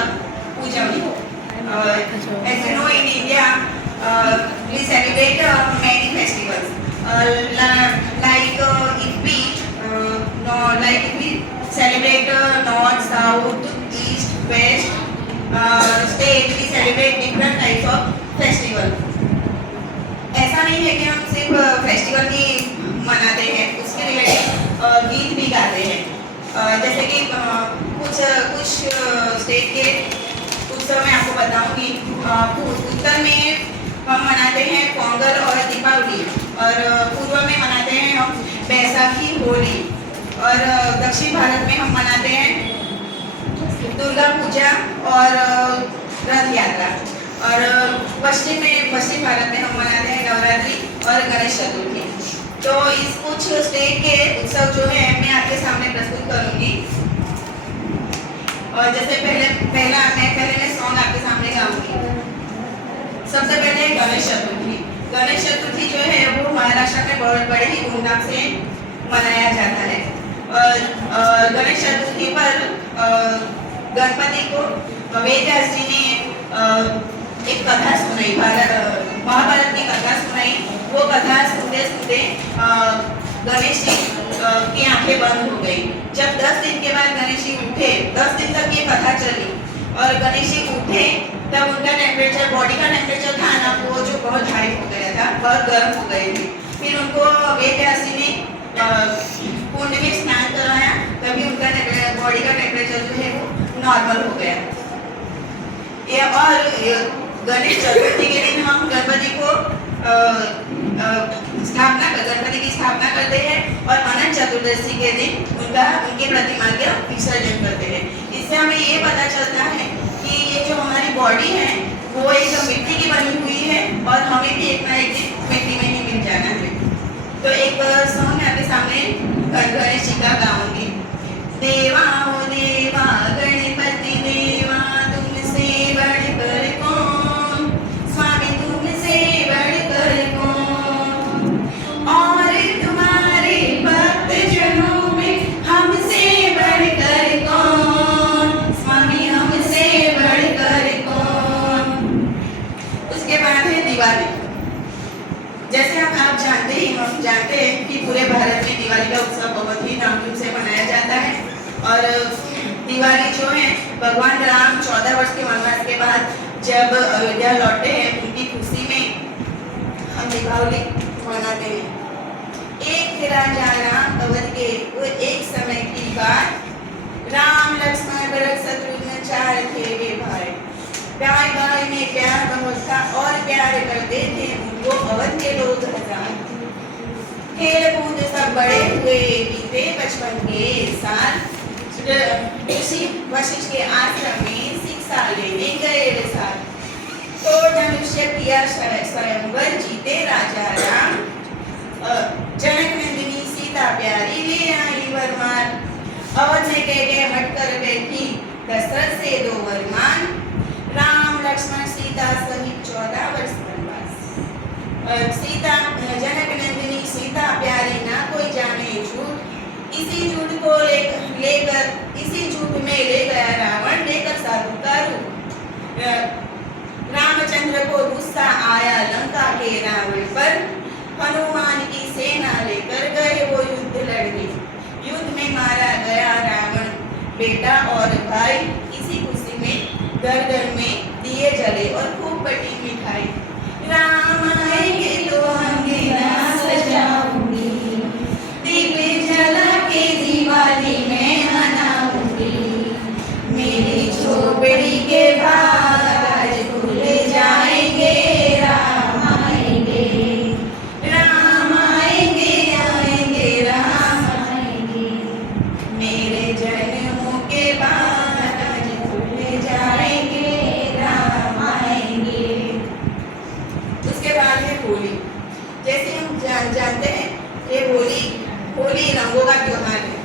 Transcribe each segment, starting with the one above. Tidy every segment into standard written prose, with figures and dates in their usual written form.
और पूजम. As you know, in India, we celebrate many festivals. If we celebrate north, south, east, west state, we celebrate different types of festival. ऐसा नहीं है कि हम सिर्फ festival ही मनाते हैं, उसके रिलेटेड गीत भी गाते हैं. जैसे कि कुछ स्टेट के उत्सव मैं आपको बताऊंगी. उत्तर में हम मनाते हैं पोंगल और दीपावली, और पूर्व में मनाते हैं हम बैसाखी, होली, और दक्षिण भारत में हम मनाते हैं दुर्गा पूजा और रथ यात्रा, और पश्चिम भारत में हम मनाते हैं नवरात्रि और गणेश चतुर्थी. तो इस कुछ स्टेट के उत्सव जो है मैं आपके सामने प्रस्तुत करूंगी. और जैसे पहले मैं सॉन्ग आपके सामने गाऊंगी. सबसे पहले गणेश चतुर्थी. गणेश चतुर्थी जो है वो महाराष्ट्र में बहुत बड़े ही धूमधाम से मनाया जाता है. और गणेश चतुर्थी पर गणपति को वेद व्यास जी ने एक कथा सुनाई, महाभारत की कथा सुनाई. वो कथा सुनते सुनते गणेश जी की आंखें बंद हो गई. जब 10 दिन के बाद गणेश जी उठे, 10 दिन तक ये कथा चली, और गणेश जी उठे तब उनका टेम्परेचर, बॉडी का टेम्परेचर था ना, वो जो बहुत हाई हो गया था, बहुत गर्म हो गए थे. फिर उनको वेद व्यास जी ने कुंड में स्नान करवाया, तभी उनका बॉडी का टेम्परेचर जो है वो नॉर्मल हो गया. और गणेश चतुर्थी के दिन हम गणपति की स्थापना करते हैं, और अनंत चतुर्दशी के दिन उनकी प्रतिमा का विसर्जन करते हैं. इससे हमें ये पता चलता है कि ये जो हमारी बॉडी है वो एक मिट्टी की बनी हुई है, और हमें भी एक ना एक दिन मिट्टी में ही मिल जाना है. तो एक सॉन्ग मैं आपके सामने गणेश जी का गाऊंगी. देवा हो देवा गणपति देवा, तुमसे बढ़कर कौन, स्वामी तुमसे बढ़कर कौन, और तुम्हारे भक्त जनों में हमसे बढ़कर कौन, स्वामी हमसे बढ़कर कौन. उसके बाद है दिवाली. जैसे आप जानते हैं कि पूरे भारत में दिवाली का उत्सव बहुत ही धूमधाम से मनाया जाता है. और दिवाली जो है भगवान राम 14 वर्ष के वनवास के बाद जब अयोध्या लौटे हैं, उनकी खुशी में हम दीपावली मनाते हैं. एक राजा राम अवध के, वो एक समय की बात, राम लक्ष्मण भरत शत्रुघ्न 4 थे वे भाई. भाई में प्यार बहुत था, और प्यार करते थे उनको अवध के लोग हजार. खेल कूद सब बड़े हुए, बीते बचपन के साल, ऋषि वशिष्ठ के आश्रम में शिक्षा लेने गए वे साल. तो धनुष्य किया स्वयंवर, जीते राजा राम, जनक नंदिनी सीता प्यारी ले आई वरमान. अवध में कह हट कर बैठी दशरथ से 2 वरमान. राम लक्ष्मण सीता सहित 14 वर्ष वनवास. सीता जनक नंदिनी सीता प्यारी, ना कोई जाने झूठ. इसी झूठ को लेकर इसी झूठ में ले गया रावण, लेकर साधु का रूप. रामचंद्र को गुस्सा आया लंका के रावण पर, हनुमान की सेना लेकर गए वो युद्ध लड़ने. युद्ध में मारा गया रावण बेटा और भाई. इसी खुशी में घर घर में दिए जले और खूब बटी मिठाई. राम आएंगे तो अंगना सजाऊंगी, दीप जला के दिवाली में मनाऊंगी. मेरी झोपड़ी के बाहर खुल जाएंगे, राम आएंगे, राम आएंगे, आएंगे राम आएंगे. मेरे जन्मों के बाहर खुल जाएंगे, राम आएंगे. उसके बाद है होली. जैसे हम जानते हैं ये होली रंगों का त्योहार है.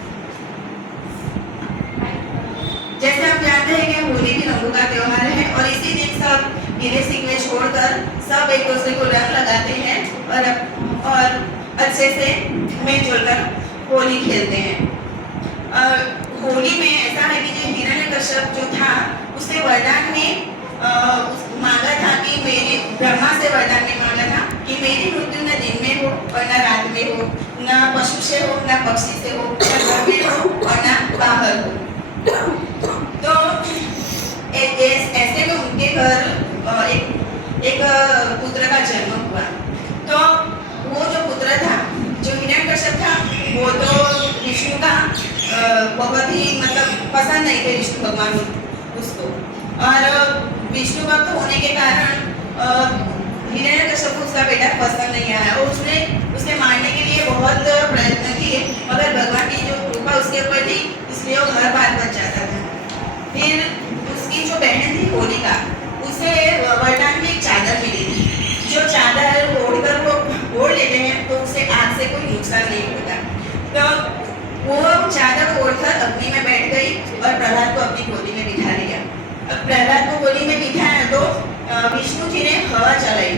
जैसे हम जानते हैं कि होली भी रंगों का त्योहार है, और इसी दिन सब गिले शिकवे छोड़कर सब एक दूसरे को रंग लगाते हैं, और अच्छे से मिलजुल कर होली खेलते हैं. होली में ऐसा है कि जो हिरण्यकश्यप जो था उससे वरदान में मांगा था कि मेरी ब्रह्मा से वरदान में मांगा था कि मेरी मृत्यु न दिन में हो और न रात में हो, न पशु से हो न पक्षी से हो, न घर में हो और न बाहर हो। तो ऐसे में उनके घर एक पुत्र का जन्म हुआ। तो वो जो पुत्र था, जो हिरण्यकश्यप था, वो तो विष्णु का बहुत ही मतलब पसंद नहीं थे विष्णु भगवान उसको, और विष्णु भक्त होने के कारण हिरण्यकश्यप को उसका बेटा पसंद नहीं आया और उसने उसे मारने के लिए बहुत प्रयत्न किए, मगर भगवान की जो कृपा उसके ऊपर थी इसलिए वो घर बार बच जाता था। फिर उसकी जो बहन थी होलिका, उसे वरदान में एक चादर मिली थी, जो चादर ओढ़कर वो ओढ़ लेते हैं तो उसे आग से कोई नुकसान नहीं होता। तो वो चादर ओढ़कर अग्नि में बैठ गई और प्रहलाद को अपनी गोदी में बिठा लिया। अब प्रहलाद को गोदी में बिठाया तो विष्णु जी ने हवा चलाई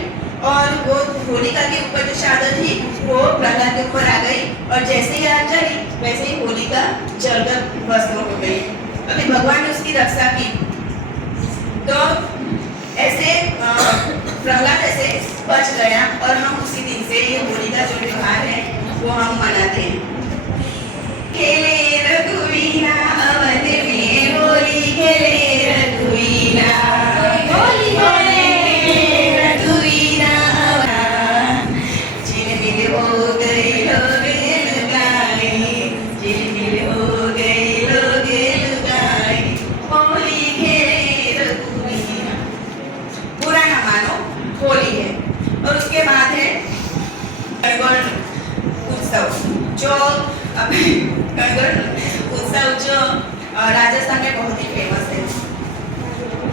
और वो होलिका के ऊपर जो चादर थी वो प्रहलाद के ऊपर आ गई, और जैसे ही आग जली वैसे ही होलिका जलकर भस्म हो गई। अभी भगवान ने उसकी रक्षा की। तो ऐसे प्रहलाद ऐसे बच गया और हम उसी दिन से ये होली का जो त्योहार है वो हम मनाते हैं। खेले रघुवीरा अवध में होली, खेले रघुवीरा होली, खेले रघुवीरा झिलमिल हो गई लोग लुगाई, झिलमिल हो गई लोग लुगाई, होली खेले रघुवीरा। बुरा ना मानो, होली है। और उसके बाद है गणगौर उत्सव, जो गणगौर उत्सव जो राजस्थान में बहुत ही फेमस है।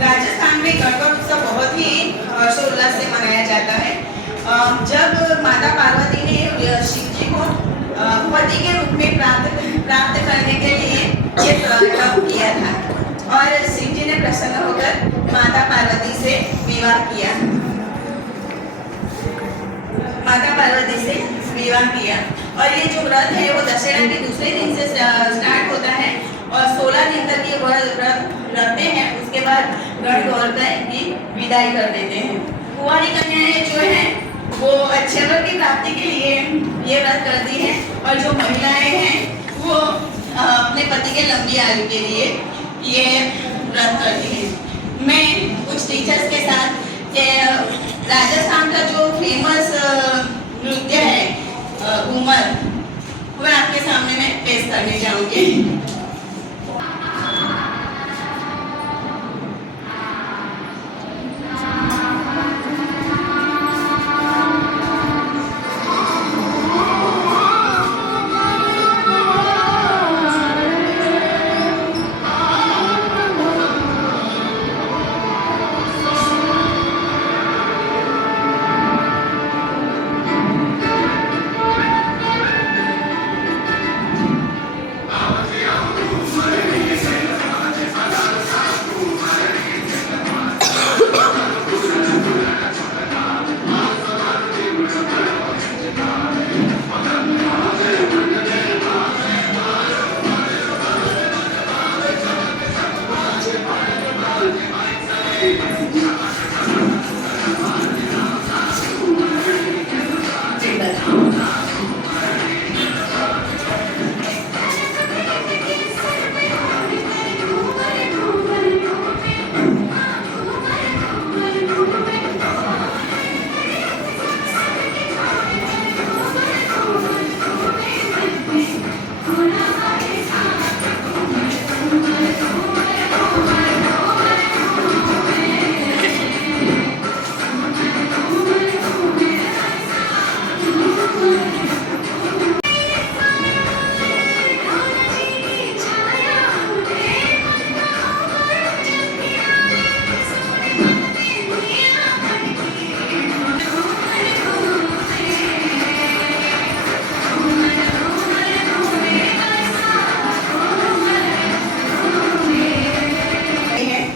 राजस्थान में गणगौर उत्सव बहुत ही हर्षोल्लास से मनाया जाता है। जब माता पार्वती ने शिव जी को पति के रूप में प्राप्त करने के लिए ये तप किया था और शिव जी ने प्रसन्न होकर माता पार्वती से विवाह किया। और ये जो व्रत है वो दशहरा के दूसरे दिन से स्टार्ट होता है और 16 दिन तक ये व्रत रखते हैं। उसके बाद गणगौर की विदाई कर देते हैं। कुंवारी कन्याएं जो है वो अच्छे वर की प्राप्ति के लिए ये व्रत करती हैं, और जो महिलाएं हैं वो अपने पति के लंबी आयु के लिए ये व्रत करती हैं। मैं कुछ टीचर्स के साथ राजस्थान का जो फेमस नृत्य है घूमर, मैं आपके सामने में पेश करने जाऊंगी।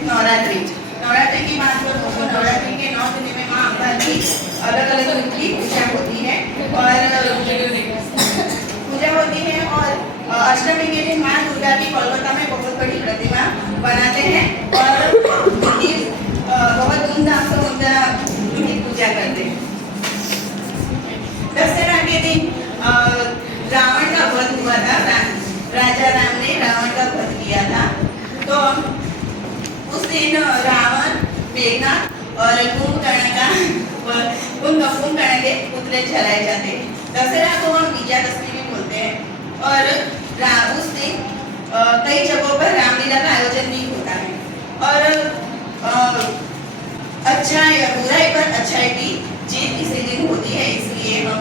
नवरात्रि की बात करूँ तो नवरात्रि के 9 दिन में माँ अम्बा की अलग अलग रूप की पूजा होती है और अष्टमी के दिन माँ दुर्गा की कोलकाता में बहुत बड़ी प्रतिमा बनाते हैं और करते हैं। दशहरा के दिन रावण का वध हुआ था। राजा राम ने रावण का वध किया था। तो उस दिन रावण, मेघनाथ और कुंभकर्ण के पुतले जलाए जाते हैं। दशहरा को हम विजयादशमी भी बोलते हैं। और उस दिन कई जगहों पर रामलीला का आयोजन भी होता है। और अच्छाई बुराई पर अच्छाई की जीत इसी दिन होती है, इसलिए हम